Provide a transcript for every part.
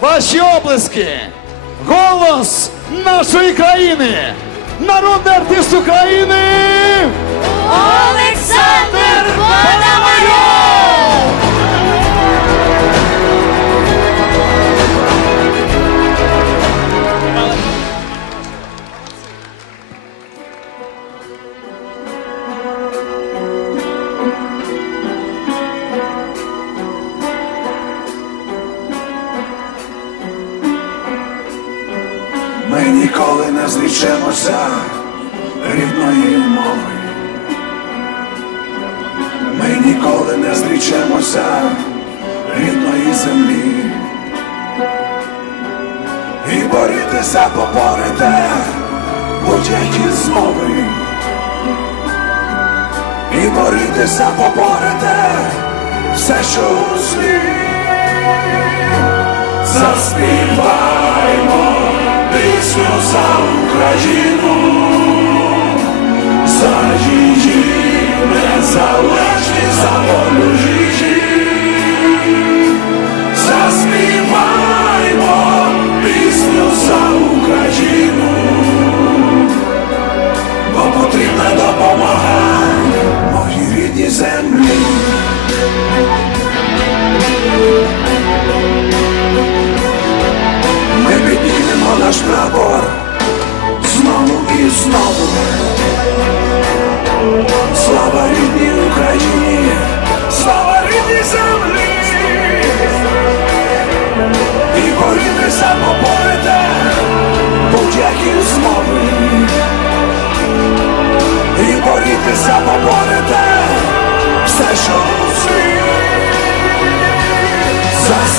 Ваші оплески! Голос нашої країни! Народний артист України! Олександр ніколи не зрічемося рідної мови. Ми ніколи не зрічемося рідної землі. І борітися поборете будь-які змови. І борітися поборете все, що у злі. Заспіваймо пісню за Україну,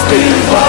Заспіваймо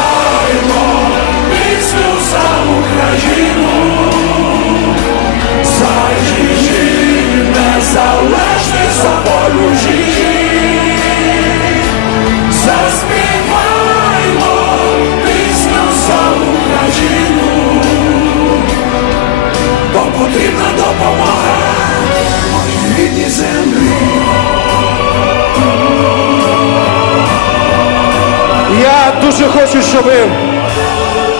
дуже хочу, щоб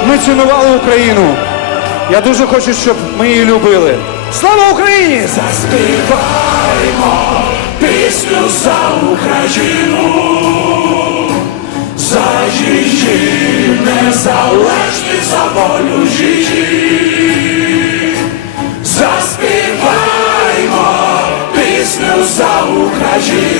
ми цінували Україну. Я дуже хочу, щоб ми її любили. Слава Україні! Заспіваймо пісню за Україну, за її незалежність, за волю її. Заспіваймо пісню за Україну,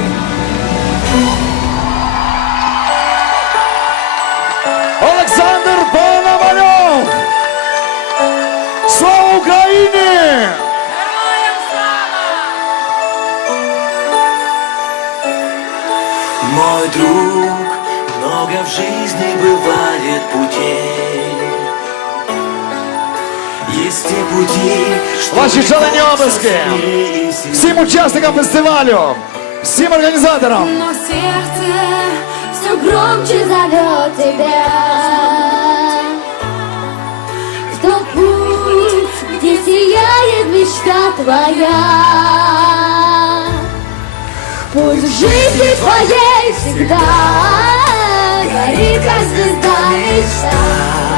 Мой друг, много в жизни бывает путей. Есть те пути, что Ваші шалені облески! и сильнее. Всім учасникам фестивалю! Всім організаторам! Но сердце все громче зовет тебя В тот путь, где сияет мечта твоя Пусть в жизни твоей всегда. Горит, как звезда мечта